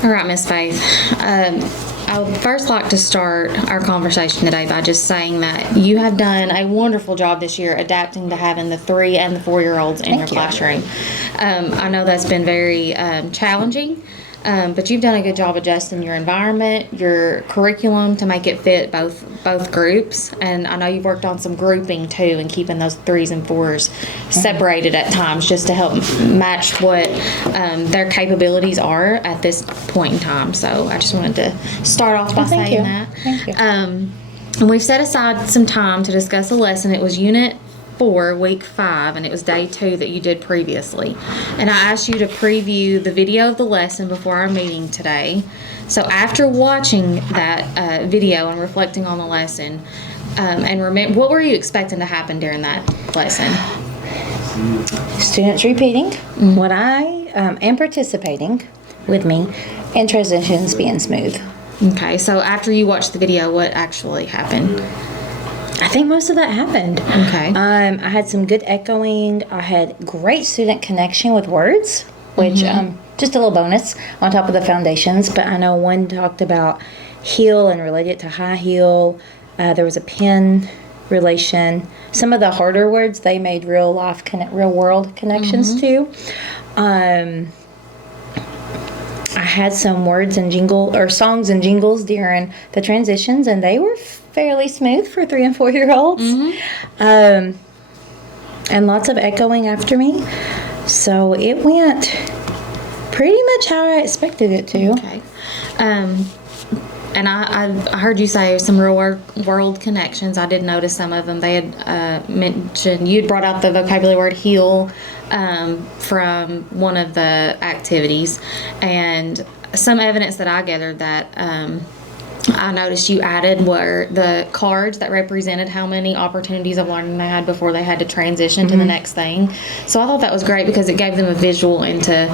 All right, Miss Faith. I would first like to start our conversation today by just saying that you have done a wonderful job this year adapting to having the 3 and the 4-year-olds in your classroom. I know that's been very challenging, but you've done a good job adjusting your environment, your curriculum to make it fit both groups. And I know you've worked on some grouping too and keeping those 3s and 4s separated at times just to help match what their capabilities are at this point in time. So I just wanted to start off by saying that. Thank you. And we've set aside some time to discuss a lesson. It was Unit 4, Week 5, and it was Day 2 that you did previously. And I asked you to preview the video of the lesson before our meeting today. So after watching that video and reflecting on the lesson, and remember, what were you expecting to happen during that lesson? Students repeating what I am participating with me, and transitions being smooth. Okay, so after you watched the video, what actually happened? I think most of that happened. Okay. I had some good echoing. I had great student connection with words, which just a little bonus on top of the foundations. But I know one talked about heel and related it to high heel. There was a pen relation. Some of the harder words they made real world connections to. I had some words and songs and jingles during the transitions, and they were fairly smooth for 3 and 4-year-olds. And lots of echoing after me. So it went pretty much how I expected it to. Okay. And I heard you say some real world connections. I did notice some of them. They had mentioned, you'd brought out the vocabulary word heal from one of the activities. And some evidence that I gathered that I noticed you added were the cards that represented how many opportunities of learning they had before they had to transition to the next thing. So I thought that was great because it gave them a visual into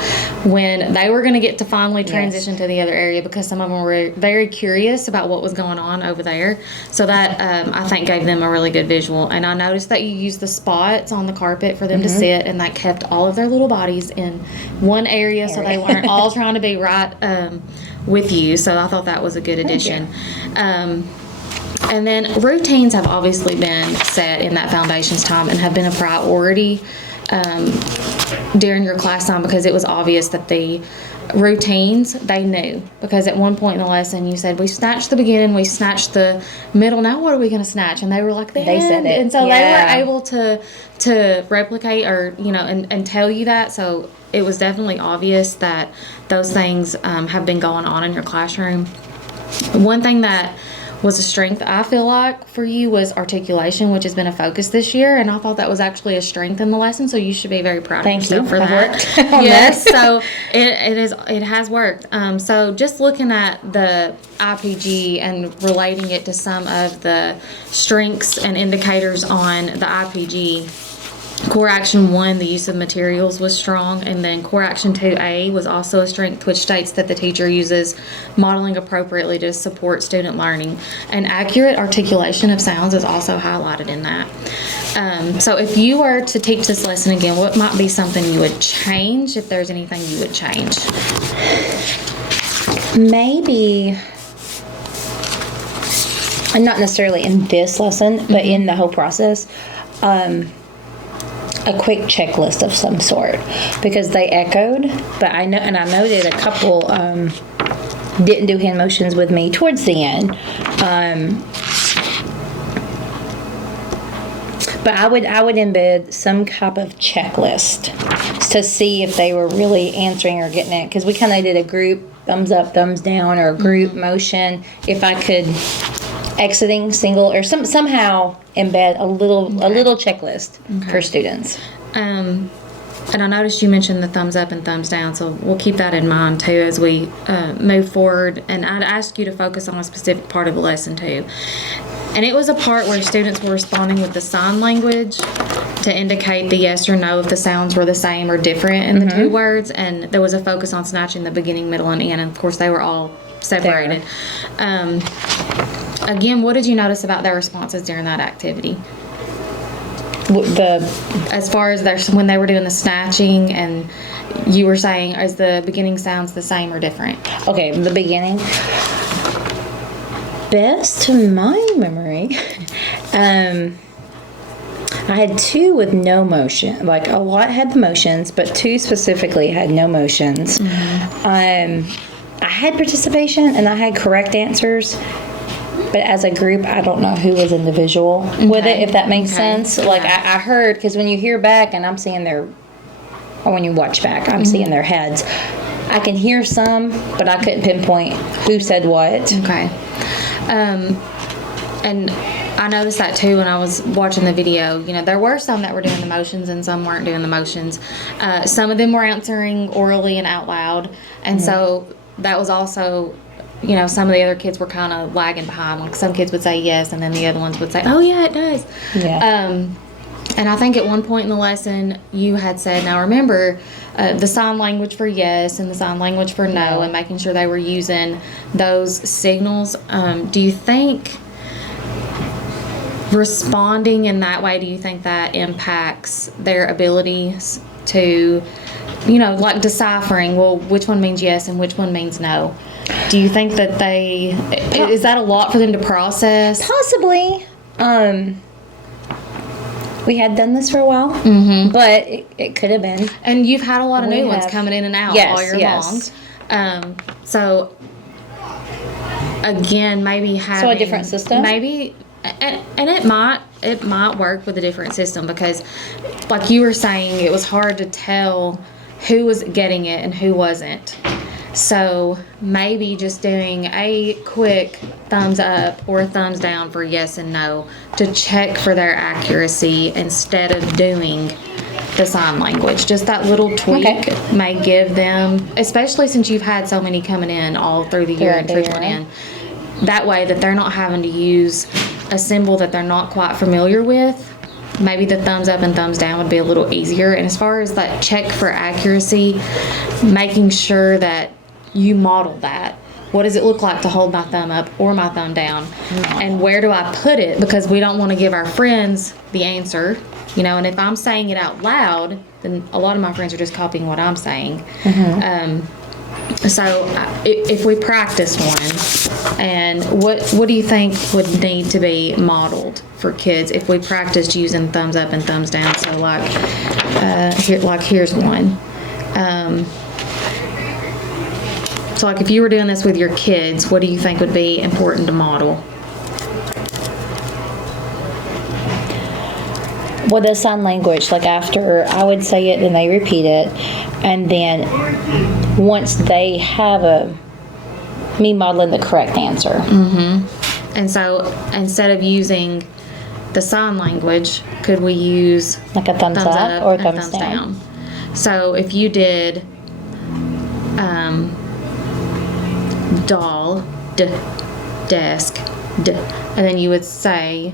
when they were going to get to finally transition to the other area, because some of them were very curious about what was going on over there. So that I think gave them a really good visual. And I noticed that you used the spots on the carpet for them to sit, and that kept all of their little bodies in one area so they weren't all trying to be right with you. So I thought that was a good addition. And then routines have obviously been set in that foundations time and have been a priority during your class time, because it was obvious that the routines they knew, because at one point in the lesson you said, we snatched the beginning, we snatched the middle, now what are we going to snatch? And they were like, they said it. And so they were able to replicate or and tell you that. So it was definitely obvious that those things have been going on in your classroom. One thing that was a strength, I feel like, for you was articulation, which has been a focus this year, and I thought that was actually a strength in the lesson, so you should be very proud of yourself for that. Yes, so it has worked. So just looking at the IPG and relating it to some of the strengths and indicators on the IPG, Core Action 1, the use of materials, was strong, and then Core Action 2A was also a strength, which states that the teacher uses modeling appropriately to support student learning. And accurate articulation of sounds is also highlighted in that. So if you were to teach this lesson again, what might be something you would change, if there's anything you would change? Maybe, and not necessarily in this lesson, but in the whole process, a quick checklist of some sort, because they echoed, but I noted a couple didn't do hand motions with me towards the end. But I would embed some type of checklist to see if they were really answering or getting it, because we kind of did a group thumbs up, thumbs down, or a group motion. If I could exiting single or somehow embed a little checklist for students. And I noticed you mentioned the thumbs up and thumbs down, so we'll keep that in mind too as we move forward. And I'd ask you to focus on a specific part of the lesson too. And it was a part where students were responding with the sign language to indicate the yes or no if the sounds were the same or different in the two words. And there was a focus on snatching the beginning, middle, and end. And of course, they were all separated. Again, what did you notice about their responses during that activity? As far as when they were doing the snatching and you were saying, is the beginning sounds the same or different? Okay, the beginning. Best to my memory, I had 2 with no motion. Like, a lot had the motions, but 2 specifically had no motions. I had participation and I had correct answers, but as a group, I don't know who was individual with it, if that makes sense. Like, I heard, because when you hear back and I'm seeing their, or when you watch back, I'm seeing their heads. I can hear some, but I couldn't pinpoint who said what. Okay. And I noticed that too when I was watching the video. You know, there were some that were doing the motions and some weren't doing the motions. Some of them were answering orally and out loud. And so that was also, you know, some of the other kids were kind of lagging behind. Like, some kids would say yes, and then the other ones would say, oh, yeah, it does. Yeah. And I think at one point in the lesson, you had said, now remember, the sign language for yes and the sign language for no, and making sure they were using those signals. Do you think responding in that way, do you think that impacts their abilities to, you know, like deciphering, well, which one means yes and which one means no? Do you think that is that a lot for them to process? Possibly. We had done this for a while, but it could have been. And you've had a lot of new ones coming in and out all year long. So again, maybe having a different system. Maybe, and it might work with a different system, because, like you were saying, it was hard to tell who was getting it and who wasn't. So maybe just doing a quick thumbs up or a thumbs down for yes and no to check for their accuracy instead of doing the sign language. Just that little tweak may give them, especially since you've had so many coming in all through the year and trickling in, that way that they're not having to use a symbol that they're not quite familiar with. Maybe the thumbs up and thumbs down would be a little easier. And as far as that check for accuracy, making sure that you model that. What does it look like to hold my thumb up or my thumb down? And where do I put it? Because we don't want to give our friends the answer, you know, and if I'm saying it out loud, then a lot of my friends are just copying what I'm saying. So if we practice one, and what do you think would need to be modeled for kids if we practiced using thumbs up and thumbs down? So here's one. So like if you were doing this with your kids, what do you think would be important to model? Well, the sign language, like after I would say it, then they repeat it, and then once they have me modeling the correct answer. And so instead of using the sign language, could we use like a thumbs up or a thumbs down? So if you did doll, desk, and then you would say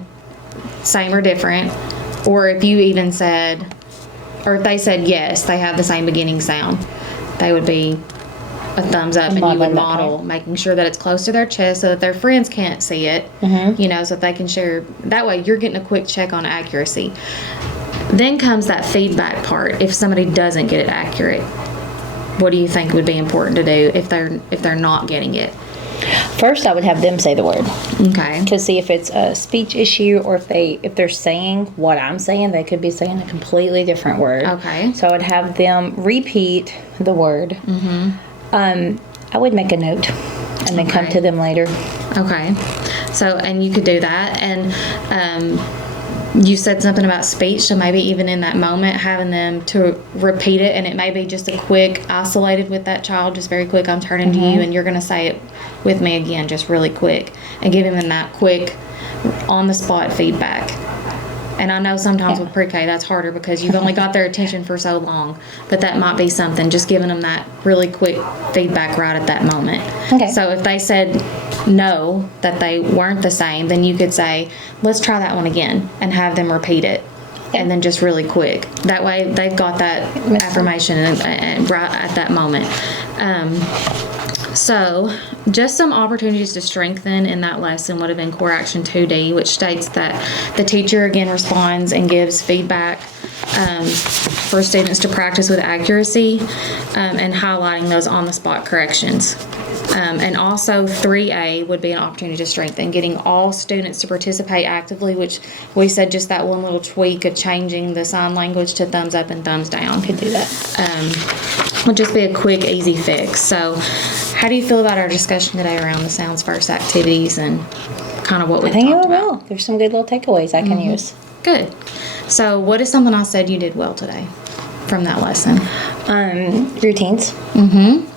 same or different. Or if you even said, or if they said yes, they have the same beginning sound, they would be a thumbs up, and you would model, making sure that it's close to their chest so that their friends can't see it, you know, so that they can share. That way you're getting a quick check on accuracy. Then comes that feedback part. If somebody doesn't get it accurate, what do you think would be important to do if they're not getting it? First, I would have them say the word. Okay. To see if it's a speech issue, or if they're saying what I'm saying, they could be saying a completely different word. Okay. So I would have them repeat the word. I would make a note and then come to them later. Okay. So, and you could do that. And you said something about speech, so maybe even in that moment, having them to repeat it, and it may be just a quick, isolated with that child, just very quick, I'm turning to you, and you're going to say it with me again, just really quick, and giving them that quick, on-the-spot feedback. And I know sometimes with pre-K that's harder because you've only got their attention for so long, but that might be something, just giving them that really quick feedback right at that moment. Okay. So if they said no, that they weren't the same, then you could say, let's try that one again, and have them repeat it. And then just really quick. That way they've got that affirmation and right at that moment. So just some opportunities to strengthen in that lesson would have been Core Action 2D, which states that the teacher again responds and gives feedback for students to practice with accuracy, and highlighting those on-the-spot corrections. And also 3A would be an opportunity to strengthen, getting all students to participate actively, which we said just that one little tweak of changing the sign language to thumbs up and thumbs down. Could do that. Would just be a quick, easy fix. So how do you feel about our discussion today around the Sounds First activities and kind of what we I think it talked went about? well. There's some good little takeaways I can use. Good. So what is something I said you did well today from that lesson? Routines.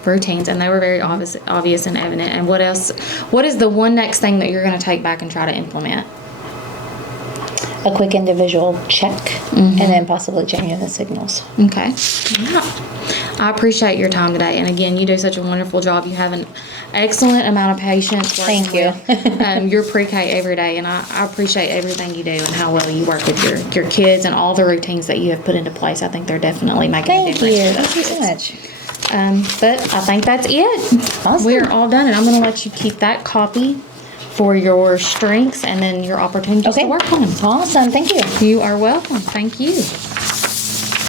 Routines, and they were very obvious and evident. And what else? What is the one next thing that you're going to take back and try to implement? A quick individual check, and then possibly changing the signals. Okay. Yeah. I appreciate your time today. And again, you do such a wonderful job. You have an excellent amount of patience working Thank you. with your pre-K every day. And I appreciate everything you do and how well you work with your kids and all the routines that you have put into place. I think they're definitely making a Thank difference. you. for those Thank you so kids. much. But I think that's it. Awesome. We're all done, and I'm going to let you keep that copy for your strengths and then your opportunities to work on them. Awesome. Thank you. You are welcome. Thank you.